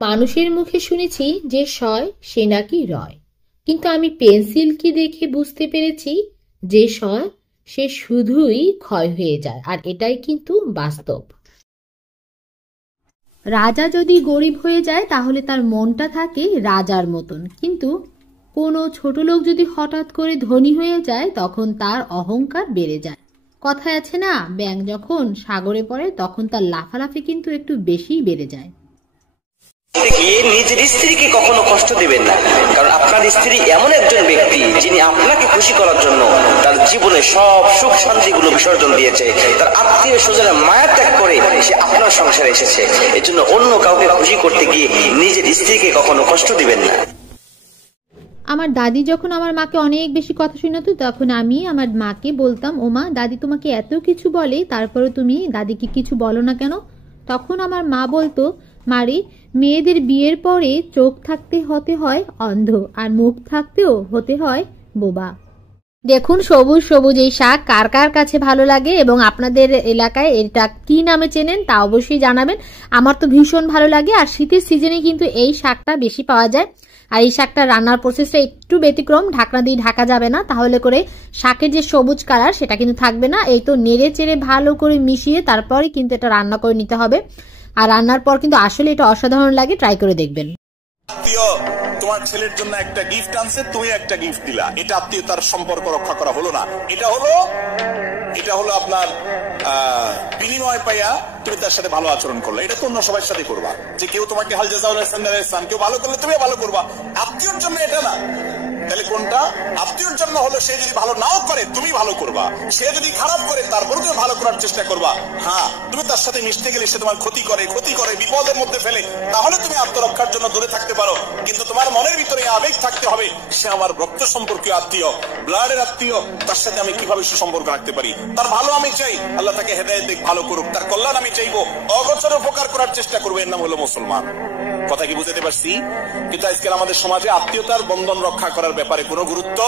মানুষের মুখে শুনেছি যে সয় সে নাকি রয়, কিন্তু আমি পেন্সিলকে দেখে বুঝতে পেরেছি যে সয় সে শুধুই ক্ষয় হয়ে যায়, আর এটাই কিন্তু বাস্তব। রাজা যদি গরিব হয়ে যায় তাহলে তার মনটা থাকে রাজার মতন, কিন্তু কোনো ছোট লোক যদি হঠাৎ করে ধনী হয়ে যায় তখন তার অহংকার বেড়ে যায়। কথায় আছে না, ব্যাঙ যখন সাগরে পড়ে তখন তার লাফালাফি কিন্তু একটু বেশিই বেড়ে যায়। গিয়ে নিজের স্ত্রীকে কখনো কষ্ট দিবেন না, কারণ আপনার স্ত্রী এমন একজন ব্যক্তি যিনি আপনাকে খুশি করার জন্য তার জীবনে সব সুখ শান্তিগুলো বিসর্জন দিয়েছে, তার আত্মীয় স্বজনের মায়া ত্যাগ করে সে আপনার সংসারে এসেছে। এর জন্য অন্য কাউকে খুশি করতে গিয়ে নিজের স্ত্রীকে কখনো কষ্ট দিবেন না। আমার দাদি যখন আমার মাকে অনেক বেশি কথা শোনাতো তখন আমি আমার মাকে বলতাম, ও মা, দাদি তোমাকে এত কিছু বলে তারপরে তুমি দাদিকে কিছু বলো না কেন? তখন আমার মা বলতো, মারে, মেয়েদের বিয়ের পরে চোখ থাকতে হতে হয় অন্ধ, আর মুখ থাকতেও হতে হয় বোবা। দেখুন, সবুজ সবুজ এই শাক কার কার কাছে ভালো লাগে এবং আপনাদের এলাকায় এটা কি নামে চেনেন তা অবশ্যই জানাবেন। আমার তো ভীষণ ভালো লাগে, আর শীতের সিজনে কিন্তু এই শাকটা বেশি পাওয়া যায়। আর এই শাকটা রান্নার প্রসেসটা একটু ব্যতিক্রম, ঢাকনা দিয়ে ঢাকা যাবে না, তাহলে করে শাকের যে সবুজ কালার সেটা কিন্তু থাকবে না। এই তো নেড়ে চেড়ে ভালো করে মিশিয়ে তারপরে কিন্তু এটা রান্না করে নিতে হবে, আর রান্নার পর কিন্তু আসলে এটা অসাধারণ লাগে, ট্রাই করে দেখবেন। আত্মীয় তোমার ছেলের জন্য একটা গিফট আনছে, তুমি একটা গিফট দিলা, এটা আত্মীয়তার সম্পর্ক রক্ষা করা হলো না। এটা হলো আপনার বিনিময় পাইয়া তুমি তার সাথে ভালো আচরণ করলে। এটা তো অন্য সবার সাথে করবা, যে কেউ তোমাকে হাল জাযাউল ইহসান, কেউ ভালো করলে তুমি ভালো করবা। আত্মীয়র জন্য এটা না। তাহলে কোনটা? আত্মীয়র জন্য হলো সে যদি ভালো নাও করে তুমি ভালো করবা, সে যদি খারাপ করে তারপরে তুমি ভালো করার চেষ্টা করবা। হ্যাঁ, তুমি তার সাথে মিশতে গেলে সে তোমার ক্ষতি করে বিপদের মধ্যে ফেলে, তাহলে তুমি আত্মরক্ষার জন্য দূরে থাকতে পারো। কিন্তু তোমার মনের ভিতরে আবেগ থাকতে হবে, সে আমার রক্ত সম্পর্কীয় আত্মীয়, ব্লাডের আত্মীয়, তার সাথে আমি কিভাবে সুসম্পর্ক রাখতে পারি। তার ভালো আমি চাই, আল্লাহ তাকে হেদায়েত দিক, ভালো করুক, তার কল্যাণ আমি চাইবো, অগোচরে উপকার করার চেষ্টা করবো। এর নাম হলো মুসলমান। কথা কি বুঝতে পারছি? কিন্তু আজকাল আমাদের সমাজে আত্মীয়তার বন্ধন রক্ষা করার ব্যাপারে কোনো গুরুত্ব